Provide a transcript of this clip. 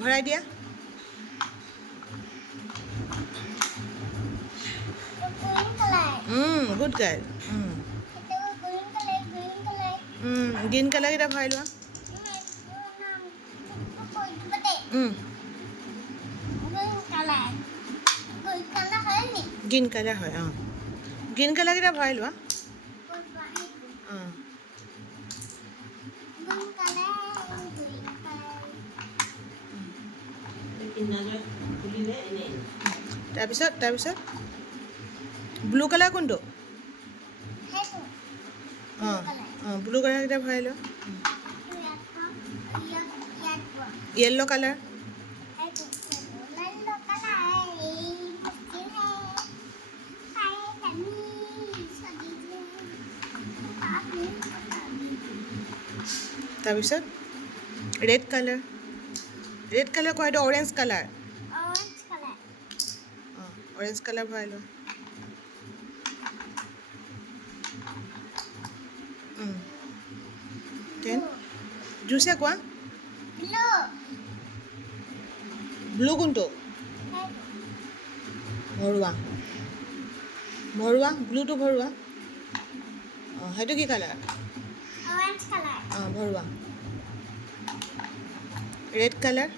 ভৰাই দিয়া good girl green কালাৰকেইটা ভৰাই লোৱা গ্ৰীণ কালাৰ হয় অঁ গ্ৰীণ কালাৰকেইটা ভৰাই লোৱা অঁ তাৰপিছত ব্লু কালাৰ কোনটো অঁ অঁ ব্লু কালাৰকেইটা ভৰাই লোৱা য়েল্ল' কালাৰ তাৰপিছত ৰেড কালাৰ কোৱা এইটো অৰেঞ্জ কালাৰ অঁ অৰেঞ্জ কালাৰ ভৰাই লোৱা দেন জুইছে কোৱা ব্লু কোনটো ভৰোৱা ব্লুটো ভৰোৱা অঁ সেইটো কি কালাৰ অঁ ভৰোৱা ৰেড কালাৰ